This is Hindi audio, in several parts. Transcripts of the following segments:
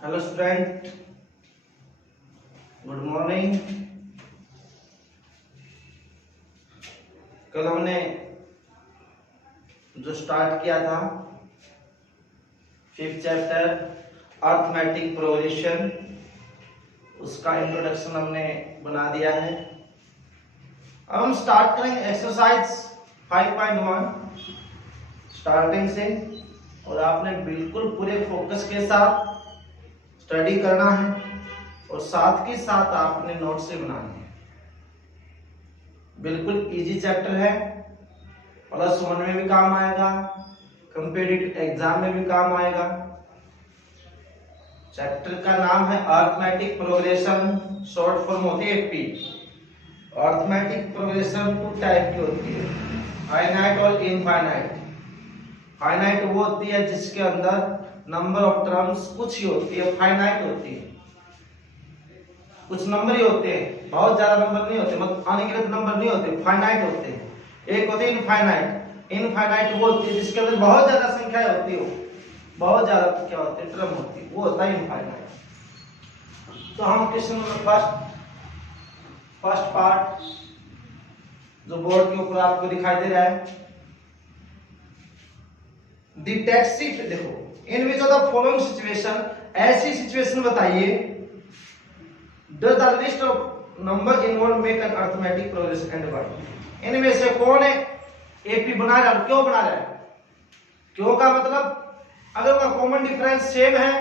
Hello student, good morning. कल हमने जो स्टार्ट किया था 5th चैप्टर अर्थमेटिक प्रोग्रेशन, उसका इंट्रोडक्शन हमने बना दिया है। अब हम स्टार्ट करेंगे एक्सरसाइज 5.1 स्टार्टिंग से, और आपने बिल्कुल पूरे फोकस के साथ स्टडी करना है और साथ के साथ आपने नोट से बनाने हैं। बिल्कुल इजी चैप्टर है, +1 में भी काम आएगा, कॉम्पिटिटिव एग्जाम में भी काम आएगा। चैप्टर का नाम है अर्थमेटिक प्रोग्रेशन, शॉर्ट फॉर्म होती है एपी। अर्थमेटिक प्रोग्रेशन 2 टाइप की होती है, फाइनाइट और इनफाइनाइट। फाइनाइट वो होती है जिसके अंदर नंबर ऑफ टर्म्स कुछ ही होती है, फाइनाइट होती है, कुछ नंबर ही होते हैं, बहुत ज्यादा नंबर नहीं होते, मतलब अनगिनत नंबर नहीं होते, फाइनाइट होते हैं। एक होती है इनफाइनाइट। इनफाइनाइट वो होती है जिसके अंदर बहुत ज्यादा संख्या होती है, बहुत ज्यादा क्या होती है, टर्म होती है, वो होता है इनफाइनाइट। तो हम क्वेश्चन नंबर फर्स्ट पार्ट जो बोर्ड के ऊपर आपको दिखाई दे रहा है, दी टैक्सी। देखो, in which of the following situation, ऐसी सिचुएशन बताइए, does the list of number involve make an arithmetic progression and why. इनमें से कौन है एपी बना रहा है, क्यों बना रहा है? क्यों का मतलब अगर उनका कॉमन डिफरेंस सेम है,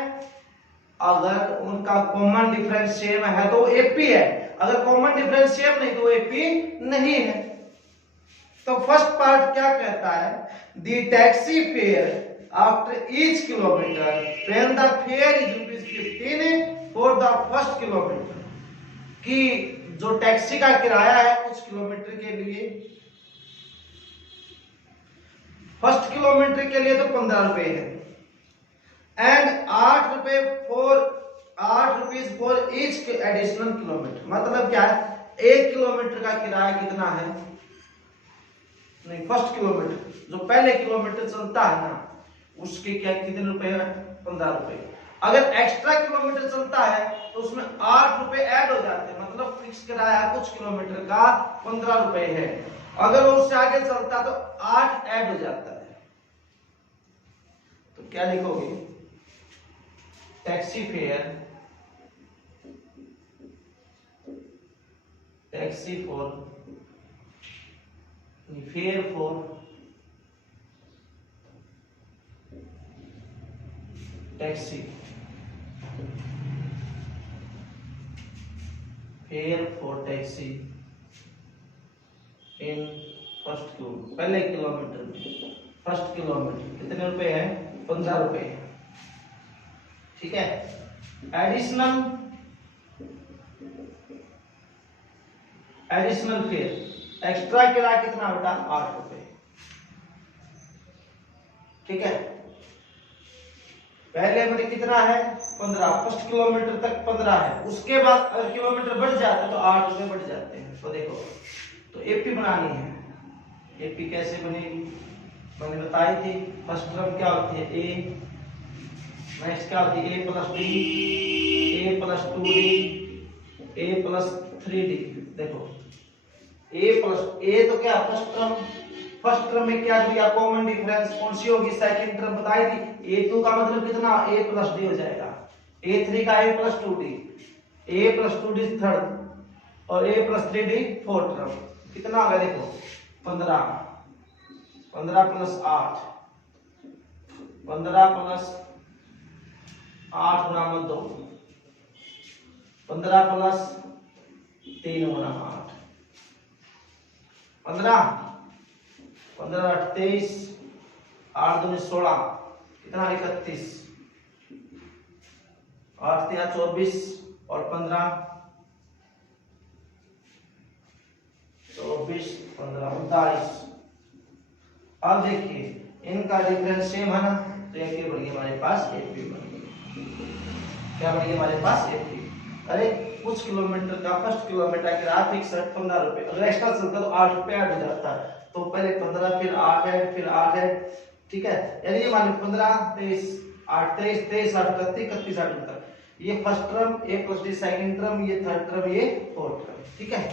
अगर उनका कॉमन डिफरेंस सेम है तो एपी है, अगर कॉमन डिफरेंस सेम नहीं तो वो एपी नहीं है। तो फर्स्ट पार्ट क्या कहता है, the taxi fare after each kilometre when the fair is ₹15 for the first kilometre, कि जो टैक्सी का किराया है कुछ किलोमीटर के लिए, फर्स्ट किलोमीटर के लिए तो 15 रुपए है, एंड 8 रुपए फॉर ईच एडिशनल किलोमीटर। मतलब क्या है, 1 किलोमीटर का किराया कितना है, नहीं फर्स्ट किलोमीटर जो पहले किलोमीटर चलता है ना, उसके क्या कितने रुपए है, 15 रुपए। अगर एक्स्ट्रा किलोमीटर चलता है तो उसमें 8 रुपए ऐड हो जाते हैं, मतलब फिक्स किराया कुछ किलोमीटर का 15 रुपए है, अगर वो उससे आगे चलता तो 8 ऐड हो जाता है। तो क्या लिखोगे, taxi fare, taxi for fair for taxi, fair for taxi in first kilometre, पहले किलोमीटर में, फर्स्ट किलोमीटर कितने रुपए है, 15 रुपए। ठीक है। एडिशनल फेयर, एक्स्ट्रा किराया कितना बेटा, 8 रुपए। ठीक है, पहले में कितना है, 15, फर्स्ट किलोमीटर तक 15 है, उसके बाद अगर किलोमीटर बढ़ जाता है तो 8 रुपए बढ़ जाते हैं। तो देखो, तो एपी बनानी है। एपी कैसे बनेगी, मैंने बताई थी, फर्स्ट टर्म क्या होती है, ए, नेक्स्ट क्या होती है, a+d, a+2d, a+3d। देखो a तो क्या, फर्स्ट टर्म में क्या दिया, कॉमन डिफरेंस कौन सी होगी, सेकंड टर्म बताई थी, a2 का मतलब कितना, a+d हो जाएगा, a3 का a+2d, a+2d थर्ड और a+3d फोर्थ टर्म, कितना होगा देखो, 15 + 8, 15 + 8 गुना 2, 15 + 3 गुना 8, 15 8 23, 8 दूनी 16, कितना 31, 8 3 24 और 15 24 15 39। अब देखिए इनका डिफरेंस सेम है ना, तो ये बन गई हमारे पास एपी बन गई। क्या बन गई हमारे पास एपी। अरे कुछ किलोमीटर का फर्स्ट किलोमीटर का किराया फिक्स है 15 रुपए, अगर एक्स्ट्रा चलता तो 8 रुपए ऐड हो जाता है, तो पहले 15 फिर 8 है फिर 8 है। ठीक है, यानी ये मान लो 15 23 8 23 23 8 31 31 8 तक, ये first term, a plus D second term, ये थर्ड टर्म, ये फोर्थ टर्म। ठीक है,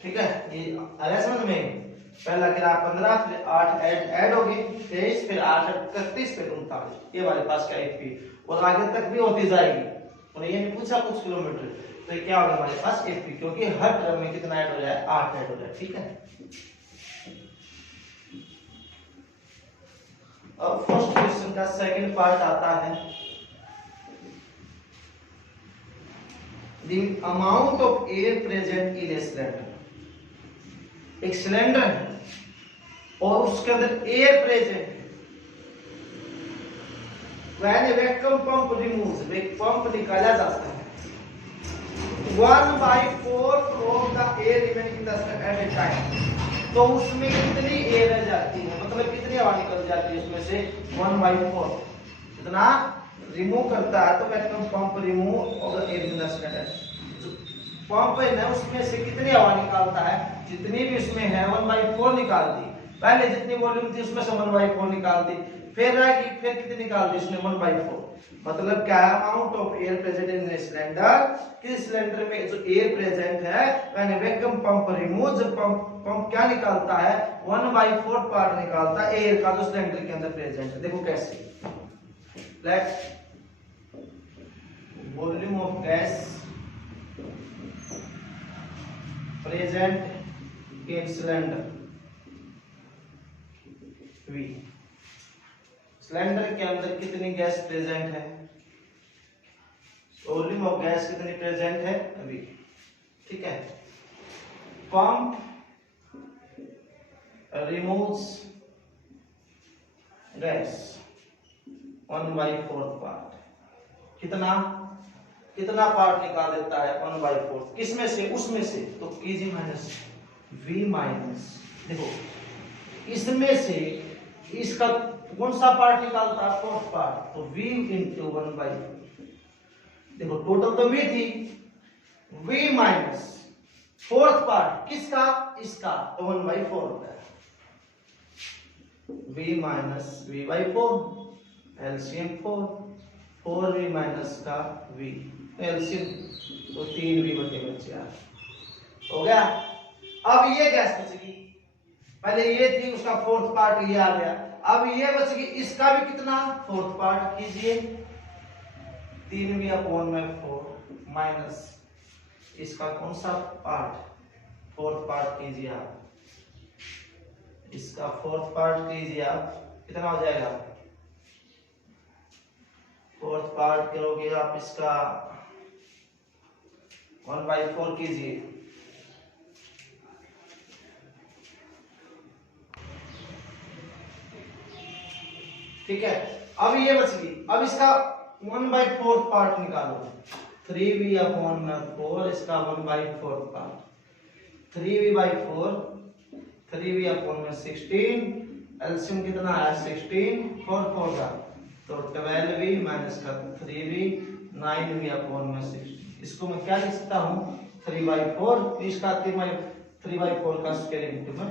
ठीक है, ये आया समझ में। पहला किरा 15, फिर 8 ऐड हो गई 23, फिर 8 31, फिर 39, ये हमारे पास का एफपी, और आगे तक भी होती जाएगी। और ये नहीं पूछा कुछ किलोमीटर, तो ये क्या होगा हमारे पास एफपी, क्योंकि हर टर्म में कितना ऐड हो जाए, 8 ऐड हो जाए। ठीक है, अब फर्स्ट क्वेश्चन का सेकंड पार्ट आता है, the amount of air present in a cylinder. एक सिलेंडर है और उसके अंदर एयर प्रेजेंट है। When A vacuum pump removes, एक पंप निकाला जाता है, 1/4 of the air remaining in the cylinder eight A time, तो उसमें कितनी एयर रह जाती है, मतलब कितनी हवा निकल जाती है उसमें से 1/4, इतना रिमूव करता है। तो vacuum pump remove of the air in the cylinder, pump है ना उसमें से कितनी हवा निकालता है, जितनी भी उसमें है 1/4 निकाल दी। पहले जितनी वॉल्यूम थी उसमें से 1/4 निकाल दी, फिर रहेगी, फिर कितनी निकाल दी उसने 1/4। मतलब क्या, amount of air present in cylinder, कि सिलेंडर में जो एयर प्रेजेंट है, when vacuum pump removes, pump क्या निकालता है, 1/4 पार्ट निकालता है एयर का, जो सिलेंडर के अंदर प्रेजेंट है। देखो कैसे, let volume of gas present in cylinder V, cylinder के अंदर कितनी गैस प्रेजेंट है, वॉल्यूम ऑफ गैस कितनी प्रेजेंट है V। ठीक है, पंप रिमूव्स गैस 1/4 पार्ट, कितना पार्ट निकाल देता है 1/4, किसमें से, उसमें से, तो Kg माइनस V माइनस, देखो इसमें से इसका कौन सा पार्ट निकालता है, फोर्थ पार्ट, तो V इंटू 1/4, देखो टोटल तो V थी, V माइनस फोर्थ पार्ट किसका, इसका, तो 1/4 होता है, V minus V/4, LCM 4V minus का V, एलसीएम तो 3V/4 हो गया। अब ये गैस बचेगी, पहले ये थी उसका फोर्थ पार्ट ये आ गया, अब ये बचेगी, इसका भी कितना, फोर्थ पार्ट कीजिए 3V/4 माइनस इसका कौन सा पार्ट, फोर्थ पार्ट कीजिए आप, इसका फोर्थ पार्ट कीजिए आप, कितना हो जाएगा, फोर्थ पार्ट करोगे आप इसका 1/4 कीजिए, ठीक है। अब ये बच गई, अब इसका 1/4 पार्ट निकालो, 3V/4, इसका 1/4 पार्ट, 3V/4, 3V/16, एलसीएम कितना है 16, 4 का, तो 12V माइनस का 3V, 9V/16, इसको मैं क्या लिख सकता हूँ 3/4, इसका 3/4 का स्क्वायर इंटू में।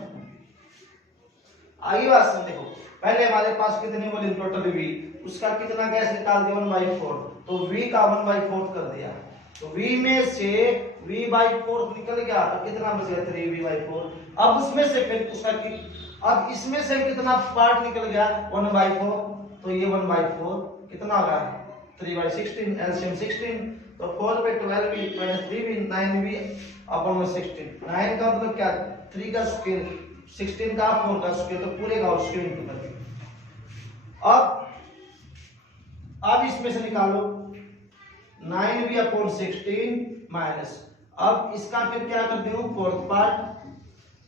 आगे बात सुन, देखो पहले हमारे पास कितनी वॉल्यूम टोटल V, उसका कितना गैस निकाल दिया 1/4, तो V का 1/4 कर दिया, तो V में से V/4 निकल गया, तो कितना बच गया 3V/4। अब उसमें से फिर उसका अब इसमें से कितना पार्ट निकल गया 1/4, तो ये 1/4 कितना होगा 3/16, एलसीएम 16, तो 4/12V माइनस 3V 9V/16, 9 का मतलब क्या 3 का स्क्वायर, 16 का 4 का स्क्वायर, तो पूरे का स्क्वायर इंटू कर। अब इसमें से निकालो 9V/16 माइनस, अब इसका फिर क्या कर दूं फोर्थ पार्ट,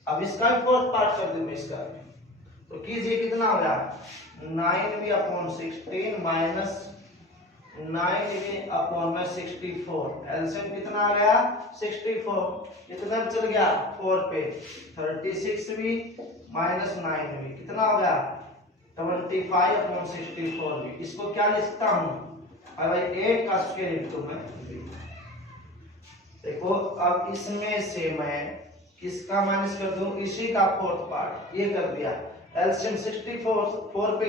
अब इसका भी फोर्थ पार्ट कर दूं इसका, तो कीजिए कितना हो गया 9V/16 माइनस 9V/64, एलसीएम कितना आ गया 64, कितना चल गया 4 पे 36V माइनस 9V, कितना हो गया 25/64V। इसको क्या लिख सकता हूं, 8 का स्क्वायर इंटू में, देखो अब इसमें से मैं किसका माइनस कर दूं, इसी का फोर्थ पार्ट, ये कर दिया। एलसीएम 64, 4 पे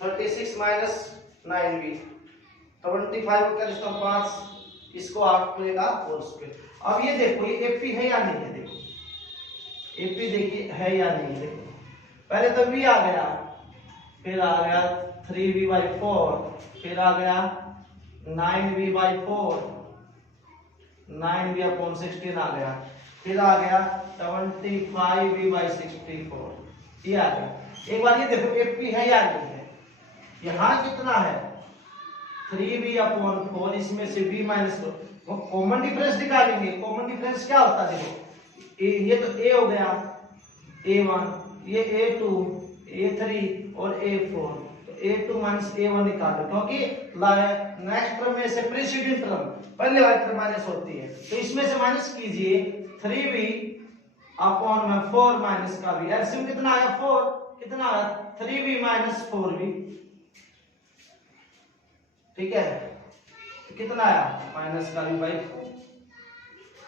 36 माइनस 9v, 25 कर इसका 5, इसको 8 पे का होल स्क्वायर। अब ये देखो ये एपी है या नहीं है, देखो एपी देखिए है या नहीं है। देखो पहले तो v आ गया, फिर आ गया 3v/4, फिर आ गया 9v/4, 9v/16 आ गया, फिर आ गया 25v/64, ये आ गया। एक बार ये देखो एपी है या नहीं है। यहाँ कितना है 3v/4, इसमें से v माइनस को कॉमन डिफरेंस निकालेंगे। कॉमन डिफरेंस क्या होता है, देखो ये तो a हो गया, a1, ये a2, a3 और a4, तो a2 माइनस a1 निकालो, क्योंकि नेक्स्ट टर्म में से प्रीसीडिंग टर्म पहले वाली टर्म माइनस होती है, तो इसमें से माइनस कीजिए 3v/4 माइनस का v। एलसीएम कितना आया 4, कितना आया 3v माइनस 4v, ठीक है, तो कितना आया माइनस का v/4।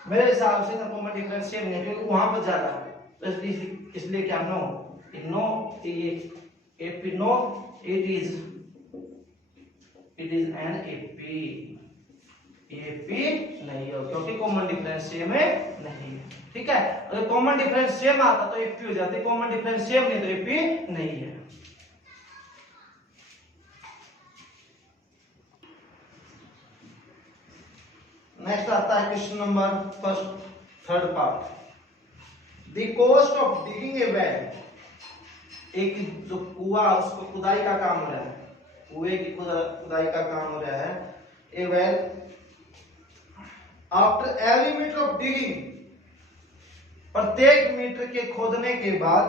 मेरे हिसाब से तो कॉमन डिफरेंस सेम नहीं, क्योंकि वहां पर ज्यादा है, इसलिए क्या नो ये AP no, it is an AP, AP नहीं हो, क्योंकि कॉमन डिफरेंस सेम है नहीं है, ठीक है। अगर कॉमन डिफरेंस सेम आता तो एपी हो जाती, कॉमन डिफरेंस सेम नहीं तो एपी नहीं है। नेक्स्ट आता है question number first, third part. The cost of digging a well, एक जो कुआं उसको खुदाई का काम हो रहा है, कुएं की खुदाई का काम हो रहा है। A well after every metre of digging, प्रत्येक मीटर के खोदने के बाद,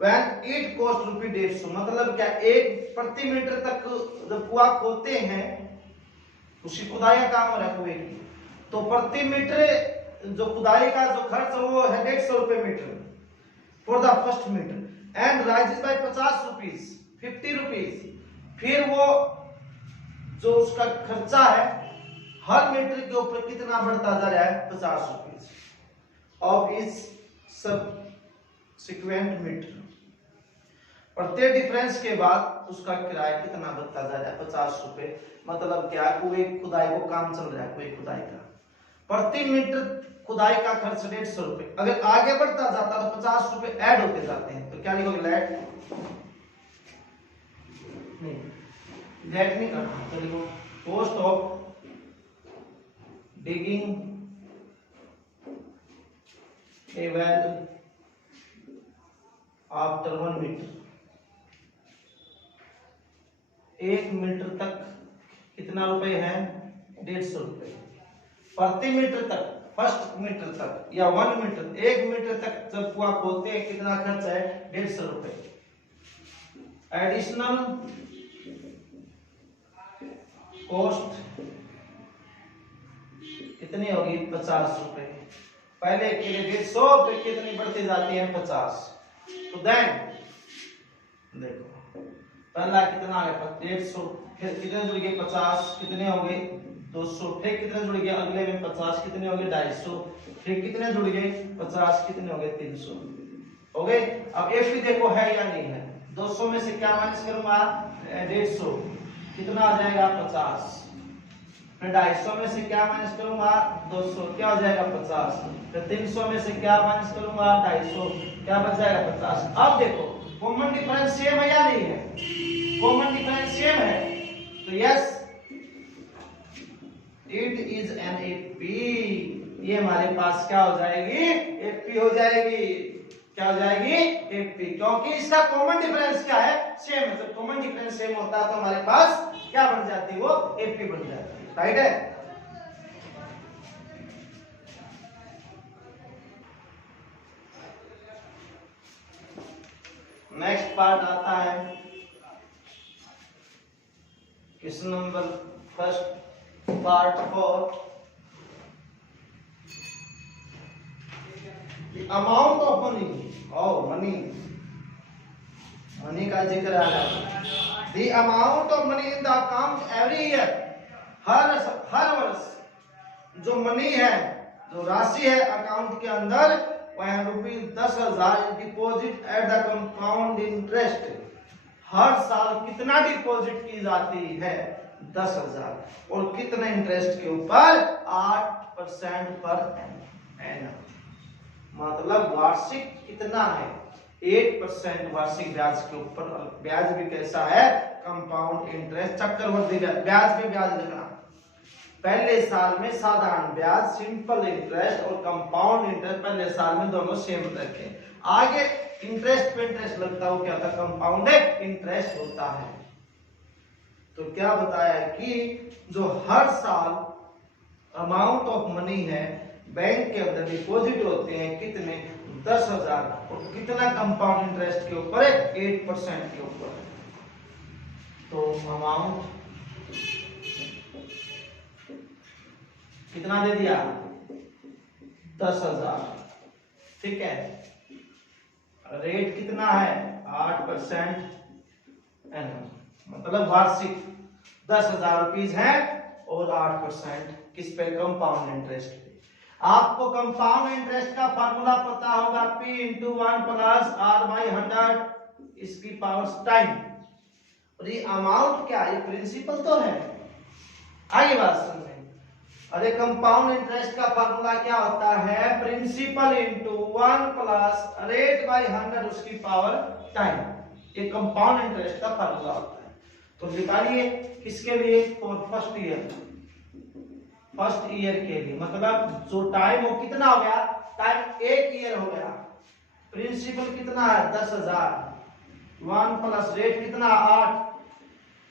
व्हेन इट कॉस्ट ₹150, मतलब क्या, एक प्रति मीटर तक जब कुआं खोदते हैं, उसकी खुदाई का काम हो रहा है कुएं की, तो प्रति मीटर जो खुदाई का जो खर्च है वो है 150 रुपए metre for the first metre, and rises by 50 rupees, 50 rupees. फिर वो जो उसका खर्चा है हर मीटर के ऊपर कितना बढ़ता जा रहा है, 50 रुपीज ऑफ इस सबसिक्वेंट मीटर। प्रत्येक डिफरेंस के बाद उसका किराया कितना बढ़ता जा रहा है, 50 रुपए। मतलब क्या, कुएं खुदाई को काम चल रहा है, कुएं खुदाई का प्रति मीटर खुदाई का खर्च 150 रुपए। अगर आगे बढ़ता जाता तो 50 रुपए ऐड होते जाते हैं, तो क्या लिखोगे, लेट नहीं करना, तो लिखो cost of digging a well after 1 metre, 1 metre तक कितना रुपए है, 150 रुपए प्रति मीटर तक, फर्स्ट मीटर तक या 1 मीटर, 1 मीटर तक जब कुआं खोदते हैं कितना खर्च है, 150 रुपए। एडिशनल कॉस्ट कितनी होगी, 50 रुपए। पहले के लिए 150, फिर कितनी बढ़ती जाती है, 50। तो देन देखो पहला कितना आ गया 150, फिर कितने जुड़ गए 50, कितने हो गए 200, फिर कितने जुड़ गए अगले में 50, कितने हो गए 250, फिर कितने जुड़ गए 50, कितने हो गए 300, हो गए। अब एफी देखो है या नहीं है, 200 में से क्या माइनस करूंगा, 150, कितना आ जाएगा 50, फिर 250 में से क्या माइनस करूंगा, 200, क्या हो जाएगा 50, फिर 300 में से क्या माइनस करूंगा, 250, क्या बच जाएगा 50। अब देखो कॉमन डिफरेंस सेम है या नहीं है, कॉमन डिफरेंस सेम है, तो yes it is an AP, ये हमारे पास क्या हो जाएगी, एपी हो जाएगी। क्या हो जाएगी, एपी, क्योंकि इसका कॉमन डिफरेंस क्या है, सेम है। जब कॉमन डिफरेंस सेम होता है तो हमारे पास क्या बन जाती है, वो एपी बन जाती है, राइट है। नेक्स्ट पार्ट आता है question number first part 4, the amount of money, money का जिक्र आ रहा है। The amount of money in the account every year, हर वर्ष जो मनी है, जो राशि है अकाउंट के अंदर, वह ₹10,000 deposit at the compound interest. हर साल कितना डिपॉजिट की जाती है? 10,000। और कितने इंटरेस्ट के ऊपर? 8% पर एनम। मतलब वार्षिक कितना है? 8% वार्षिक ब्याज के ऊपर। ब्याज भी कैसा है? कंपाउंड इंटरेस्ट, चक्रवृद्धि ब्याज। ब्याज पे ब्याज लिखना। पहले साल में साधारण ब्याज, सिंपल इंटरेस्ट, और कंपाउंड इंटरेस्ट पहले साल में दोनों सेम रखें। आगे इंटरेस्ट पे इंटरेस्ट लगता हो, क्या था? कंपाउंड इंटरेस्ट होता है। तो क्या बताया कि जो हर साल अमाउंट ऑफ मनी है बैंक के अंदर डिपॉजिट होते हैं, कितने? 10,000। और कितना कंपाउंड इंटरेस्ट के ऊपर है? 8% के ऊपर। तो अमाउंट कितना दे दिया? 10,000। ठीक है। रेट कितना है? 8% एनम। मतलब वार्षिक 10,000 रुपीज है और 8% किस पे? कंपाउंड इंटरेस्ट पे। आपको कंपाउंड इंटरेस्ट का फार्मूला पता होगा, P × 1 + R/100 इसकी पावर टाइम। और ये अमाउंट क्या? ये प्रिंसिपल तो है। आगे बात समझें। अरे कंपाउंड इंटरेस्ट का फार्मूला क्या होता है? प्रिंसिपल × 1 + रेट/100 उसकी पावर टाइम। ये कंपाउंड इंटरेस्ट का फार्मूला होता है। तो निकालिए किसके लिए? For first year. First year के लिए मतलब जो टाइम हो कितना हो गया? टाइम 1 ईयर हो गया। प्रिंसिपल कितना है? 10,000। 1 + रेट कितना?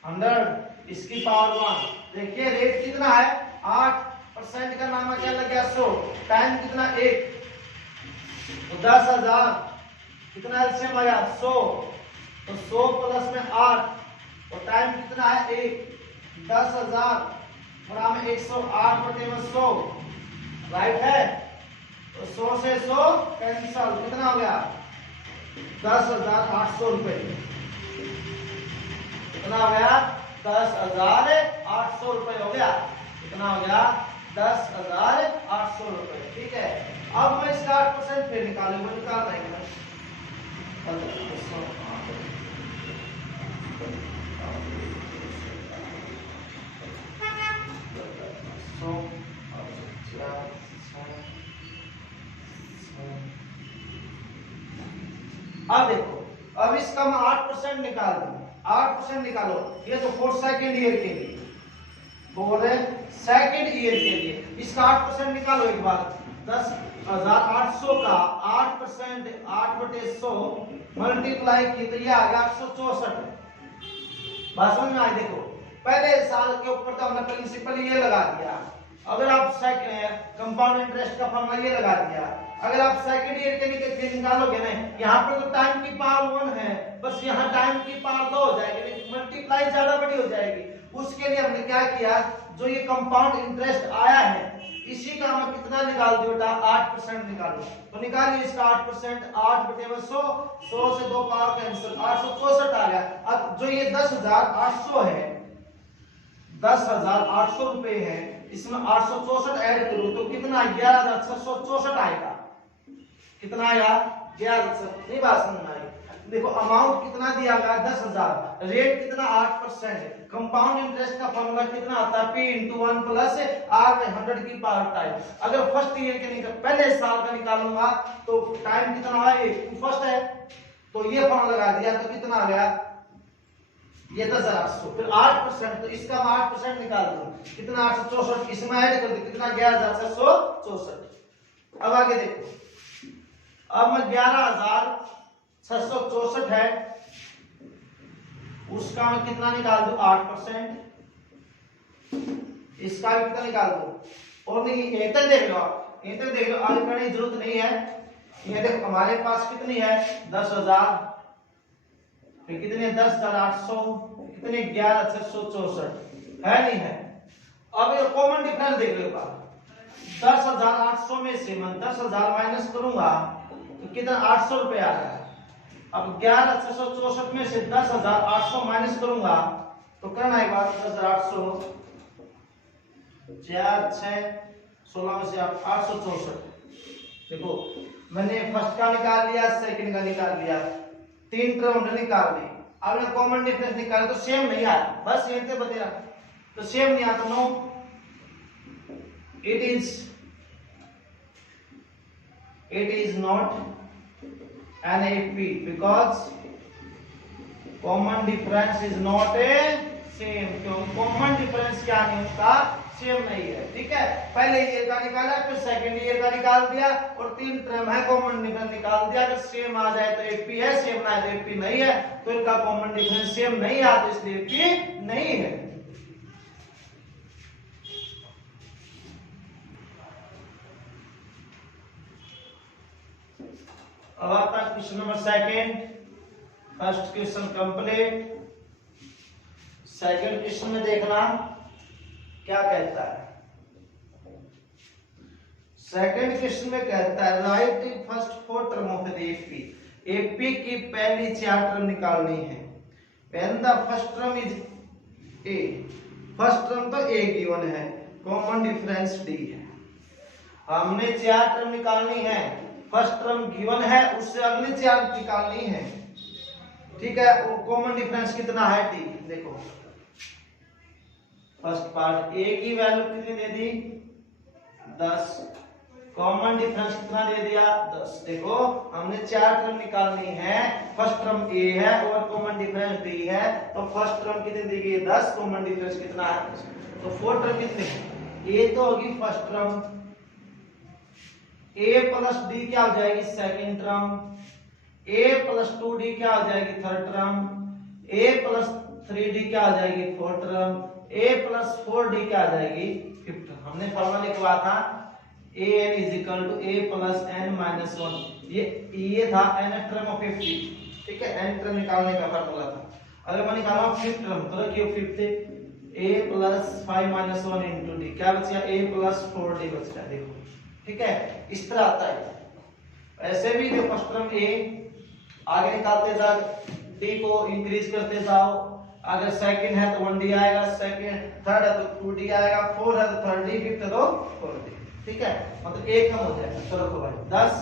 800 इसकी पावर 1। देखिए रेट कितना है? 8% का नाम क्या लग गया? 100। टाइम कितना? 1। तो 10,000 कितना एलसीएम आया? 100। तो 100 प्लस में 8 और टाइम कितना है? 1। 10,000 बराबर 108/100 राइट है। तो 100 से 100 कैंसल। कितना हो गया? 10,800 रुपए। कितना हो गया? 10,800 रुपए हो गया। कितना हो गया? 10,800 रुपए। ठीक है। अब मैं इसका 8% फिर निकालूंगा। निकाल रहे हैं अब देखो, अब इसका मैं 8% निकाल दूं। 8% निकालो। ये तो फॉर सेकेंड ईयर के लिए, फॉर सेकेंड ईयर के लिए इसका 8% निकालो एक बार। 10,800 का 8%, 8/100 मल्टीप्लाई की तो ये आ गया 864। बात समझ में आई? देखो पहले साल के ऊपर तो हमने प्रिंसिपल ये लगा दिया। अगर आप कंपाउंड इंटरेस्ट का फॉर्मूला ये लगा दिया। अगर आप सेकंड ईयर के लिए निकालोगे ना, यहाँ पर तो टाइम की पावर 1 है, बस यहाँ टाइम की पावर 2 हो जाएगी, मल्टीप्लाई ज्यादा बड़ी हो जाएगी। उसके लिए हमने क्या किया? जो ये कंपाउंड इंटरेस्ट आया है इसी का हमें कितना निकाल दो बेटा? 8% निकालो। तो निकालिए इसका 8%। 8/100, 100 से 2 पावर कैंसिल, 864 आ गया। अब जो ये 10,800 है, 10,800 रुपए है, इसमें 864 ऐड करो तो कितना? 11,664 आएगा। कितना आएगा? 11,600। नहीं बात समझ में आई? देखो अमाउंट कितना दिया गया? 10,000। रेट कितना? 8%। कंपाउंड इंटरेस्ट का फॉर्मूला कितना आता है? P × 1 + R/100 की पावर टाइम। अगर फर्स्ट ईयर के निकाल, पहले साल का निकालूंगा तो टाइम कितना है? 1 फर्स्ट है तो ये फॉर्मूला लगा दिया तो कितना आ गया? ये 10,800। फिर 8% तो इसका 8% निकाल दो। कितना? 864। इसमें ऐड कर दो। कितना? 11,664। अब आगे देखो। अब मैं 11,664 है उसका मैं कितना निकाल दूं? 8%। इसका भी कितना निकाल दो? और नहीं ये तक देख लो आप, ये तक देख लो, आगे करने की जरूरत नहीं है। ये देखो हमारे पास कितनी है? 10,000। फिर कितनी है? 10,800। कितनी? 11,664 है नहीं है? अब ये कॉमन डिफरेंस देख लो। 10,800 में से मैं 10,000 माइनस करूंगा तो कितना? 800 रुपए आ रहा है। अब 11,664 में से 10,800 माइनस करूंगा तो करना एक बात, 10,800 4 6 16 में से आप 864। देखो मैंने फर्स्ट का निकाल लिया, सेकंड का निकाल लिया, 3 टर्म हमने निकाल दी। अब मैं कॉमन डिफरेंस निकाला तो सेम नहीं आया, बस ये थे बतेरा तो सेम नहीं आता। No it is not an AP because common difference is not a same, क्योंकि कॉमन डिफरेंस क्या नहीं उसका सेम नहीं है। ठीक है, पहले ईयर का निकाला, फिर सेकंड ईयर का निकाल दिया और 3 टर्म है, कॉमन डिफरेंस निकाल दिया। अगर सेम आ जाए तो एपी है, सेम ना आए तो एपी नहीं है, तो इनका कॉमन डिफरेंस सेम नहीं आता, तो इसलिए एपी नहीं है। अब आता है question number second. First question complete. Second question में देखना क्या कहता है। सेकंड क्वेश्चन में कहता है right the first 4 term of the AP. AP की पहली 4 टर्म निकालनी है। When the first term is a, first term तो ए गिवन है, कॉमन डिफरेंस डी है। हमने 4 टर्म निकालनी है, फर्स्ट टर्म गिवन है, उससे अगली 4 निकालनी है। ठीक है, वो कॉमन डिफरेंस कितना है डी। देखो फर्स्ट पार्ट ए की वैल्यू कितनी दे दी 10, कॉमन डिफरेंस कितना दे दिया 10। देखो हमने 4 टर्म निकालनी है, फर्स्ट टर्म ए है और कॉमन डिफरेंस डी है, तो फर्स्ट टर्म कितनी दी गई 10, कॉमन डिफरेंस कितना है, तो 4 टर्म कितने हैं। ए तो होगी फर्स्ट टर्म, ए प्लस डी क्या हो जाएगी सेकंड टर्म, ए प्लस 2d क्या हो जाएगी थर्ड टर्म, ए प्लस 3d क्या हो जाएगी फोर्थ टर्म, ए प्लस 4d क्या हो जाएगी फिफ्थ टर्म। हमने फॉर्मूला लिखवा था an is equal to a plus n minus 1। ये था n टर्म ऑफ 50। ठीक है, n टर्म निकालने का फॉर्मूला था। अगर मैं निकालूं फिफ्थ टर्म तो रखियो fifth a plus 5 minus 1 into d क्या बचा a प्लस 4d बचता है। देखो ठीक है, इस तरह आता है। ऐसे भी जो फर्स्ट टर्म ए आगे निकालते जाओ, डी को इंक्रीज करते जाओ। अगर सेकंड है तो 1d आएगा, सेकंड थर्ड है तो 2d आएगा, फोर्थ है तो 3d, फिफ्थ है तो 4d। ठीक है, मतलब एक कम हो जाएगा। तो रखो भाई 10,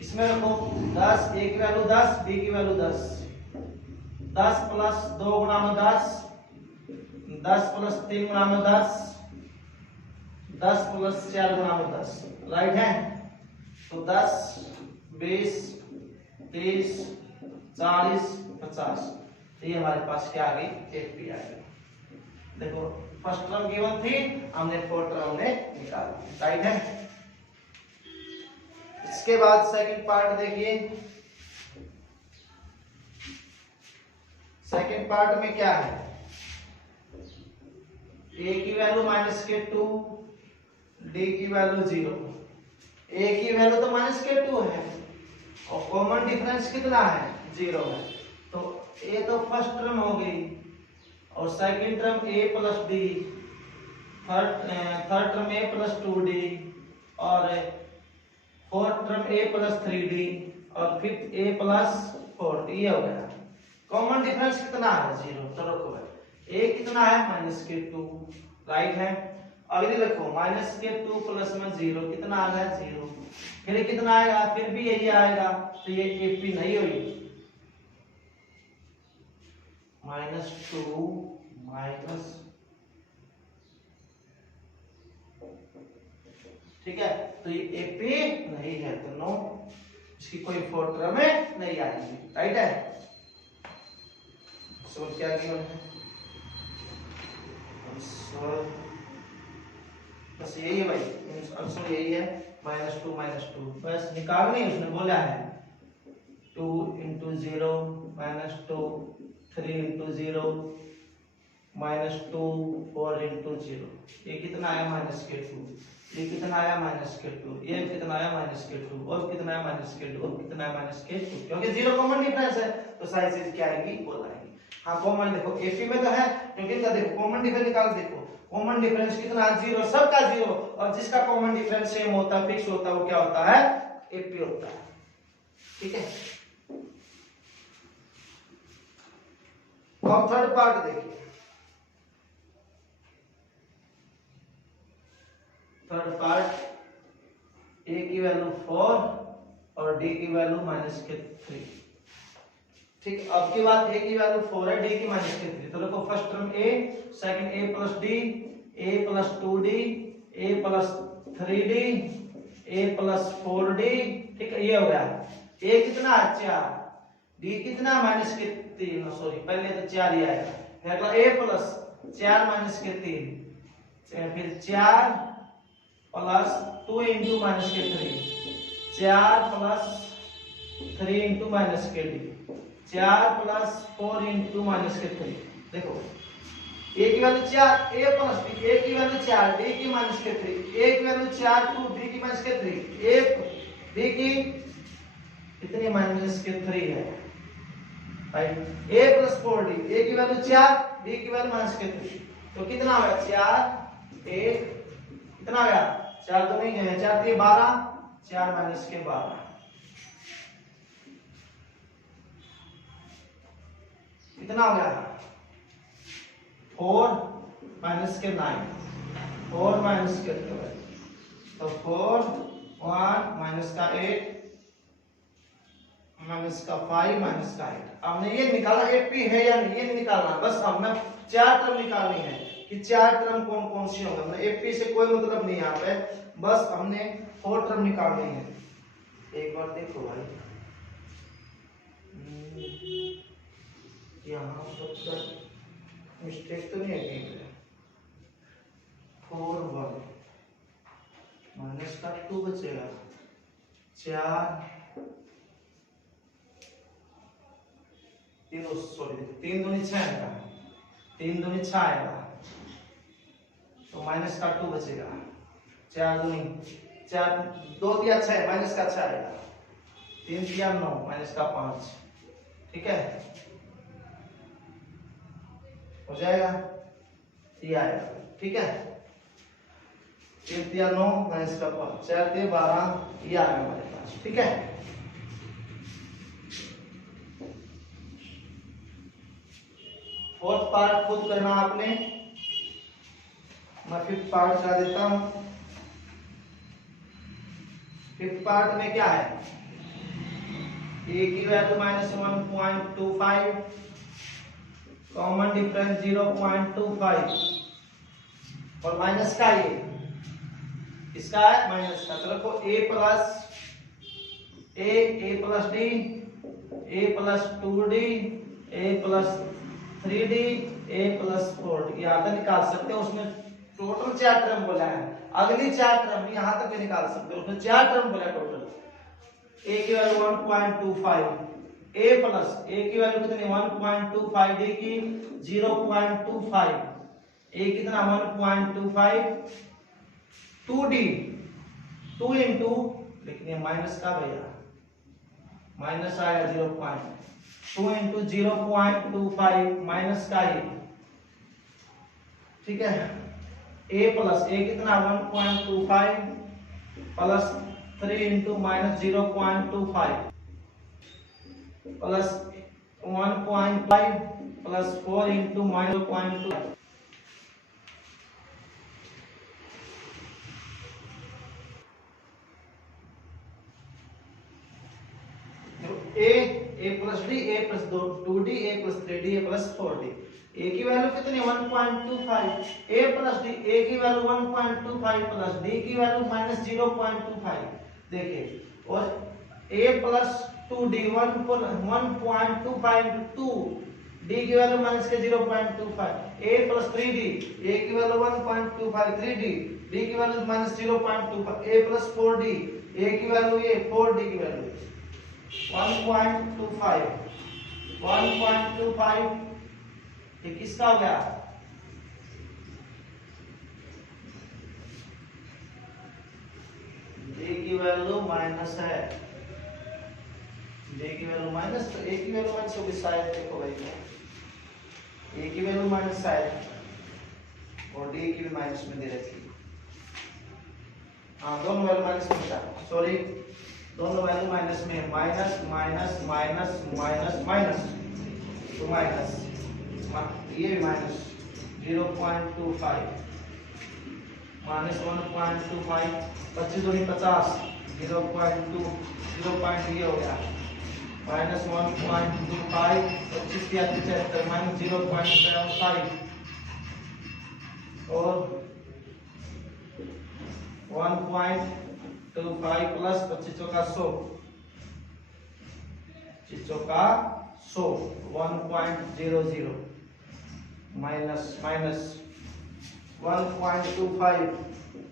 इसमें रखो 10, ए की वैल्यू 10, बी की वैल्यू 10, 10 प्लस 2 गुना में 10, 10 प्लस 3 गुना में 10, 10 प्लस 4 गुना में 10, राइट है। तो 10, 20, 30, 40, 50, ये हमारे पास क्या आ गई एपी आ गई। देखो फर्स्ट टर्म गिवन थी, हमने 4 टर्म ने निकाल दी, राइट है। इसके बाद सेकंड पार्ट देखिए। सेकंड पार्ट में क्या है, ए की वैल्यू माइनस के 2, डी की वैल्यू 0। ए की वैल्यू तो माइनस के 2 है और कॉमन डिफरेंस कितना है 0 है, तो ए तो फर्स्ट टर्म हो गई और second term a plus D, third term a plus 2d और fourth term a plus 3d और फिफ्थ a प्लस 4d। ये हो गया। कॉमन डिफरेंस कितना है 0, तो रखो भाई a कितना है माइनस के 2, राइट है। अगली रखो माइनस के 2 प्लस में 0 कितना आ गया 0, फिर कितना आएगा फिर भी यही आएगा, तो ये एपी नहीं होगी। -2 माइनस, ठीक है, तो ये एपी नहीं है, तो नो, इसकी कोई 4 टर्म में नहीं आएगी, राइट है। सो क्या गिवन है आंसर, बस यही है भाई, आंसर यही है -2 बस निकालनी है। उसने बोला है 2 × 0 -2, 3 × 0 -2, 4 × 0। ये कितना आया -2, ये कितना आया -2, ये कितना आया -2 और कितना आया -2 और कितना आया -2, क्योंकि 0 कॉमन डिफरेंस है तो सारी चीज क्या आएगी बोल आएगी। हाँ कॉमन देखो एपी में तो है, क्योंकि इनका देखो कॉमन डिफरेंस निकाल, देखो कॉमन डिफरेंस कितना है 0, सबका 0, और जिसका कॉमन डिफरेंस सेम होता है फिक्स होता है वो क्या होता है एपी होता है। ठीक है, अब थर्ड पार्ट देखिए। थर्ड पार्ट a की वैल्यू 4 और d की वैल्यू -3। ठीक, अब की बात a की वैल्यू 4 है, d की -3। तो देखो first term a, second a plus d, a plus 2d, a plus 3d, a plus 4d। ठीक है, ये हो गया। a कितना 4, d कितना -3, सॉरी पहले तो 4 ही आएगा, फिर अगला a प्लस 4 -3, फिर 4 plus 2 into -3, 4 plus 3 into -d, 4 plus 4 into -3। देखो a की value 4, a plus d, a की वैल्यू 4, d की -3, a की वैल्यू 4 2, d की -3, a d की कितनी -3 है right. a plus 4d, a की वैल्यू 4, d की वैल्यू -3, तो कितना होगा 4 a, कितना गया 4 तो नहीं गए, 4 3 12, 4 -12, कितना हो गया 4 -9, 4 -12, तो 4 1 -8 -5 -8। हमने ये निकाला एपी है या नहीं, ये नहीं निकालना, बस हमने 4 टर्म निकालनी है कि 4 टर्म कौन कौन सी होंगे। हमने एपी से कोई मतलब नहीं यहाँ पे, बस हमने 4 टर्म निकालनी है। एक बार देखो भाई, यहाँ पर मिस्टेक तो नहीं है कहीं, 4 1 -2 बचेगा, 4 3 दूनी 6 आएगा, 3 दूनी 6 आएगा, तो -2 बचेगा, 4 दूनी 4, 2 दिया 6, -6 आएगा, 3 दिया 9, -5। ठीक है, हो जाएगा, ये आएगा। ठीक है, 3 दिया 9, -5, 4 दिया 12, ये आ गया हमारे पास। ठीक है, फोर्थ पार्ट खुद करना आपने, मैं फिफ्थ पार्ट करा देता हूं। फिफ्थ पार्ट में क्या है, a की वैल्यू -1.25, कॉमन डिफरेंस 0.25 और माइनस का ये इसका है माइनस का। तो रखो a plus d, a plus 2d, a plus 3d, a plus 4d, यहाँ तक निकाल सकते हो। उसमें टोटल 4 टर्म बोला है, अगली 4 टर्म यहाँ तक भी निकाल सकते हो, उसमें 4 टर्म बोला टोटल। a की वैल्यू 1.25, a प्लस a की वैल्यू कितनी 1.25, d की 0.25, a कितना 1.25, 2d 2 इंटू लिखने माइनस का भैया, माइनस आएगा 0.2 इंटू 0.25 माइनस का ये। ठीक है, a प्लस a कितना 1.25 plus 3 into -0.25 plus 1.5 plus 4 into -0.2। a plus d, a plus 2d, a plus 3d, a plus 4d। a की वैल्यू कितनी 1.25, a प्लस d, a की वैल्यू 1.25 प्लस d की वैल्यू -0.25। देखिए, और a प्लस 2d 1.25 2, d की value -0.25, a plus 3d, a की वैल्यू 1.25 3d, d की value -0.25, a plus 4d, a की वैल्यू ये 4d की वैल्यू 1.25 ये किसका हो गया, d की वैल्यू माइनस है, d की वैल्यू माइनस, तो a की वैल्यू माइनस होगी शायद। देखो भाई, a की वैल्यू माइनस शायद और d की भी माइनस में दे रखी। हाँ, दोनों वैल्यू माइनस में था, सॉरी दोनों वैल्यू माइनस में है, minus minus minus minus minus, तो माइनस ये भी माइनस 0.25 माइनस 1.25, 25 दूनी 50, 0.2, 0. ये हो गया माइनस 1.25, 25 या 75 माइनस 0.75 और 1.25 प्लस 25 का 100, 25 का 100, 1.00 माइनस 1.25,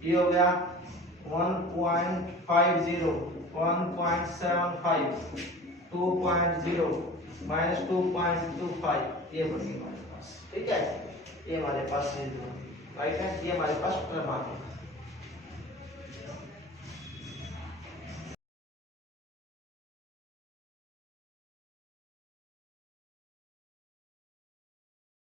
ये हो गया 1.50, 1.75, 2.0 माइनस 2.25, ये बन गया हमारे पास। ठीक है, ये हमारे पास राइट है, ये हमारे पास प्रमाण है।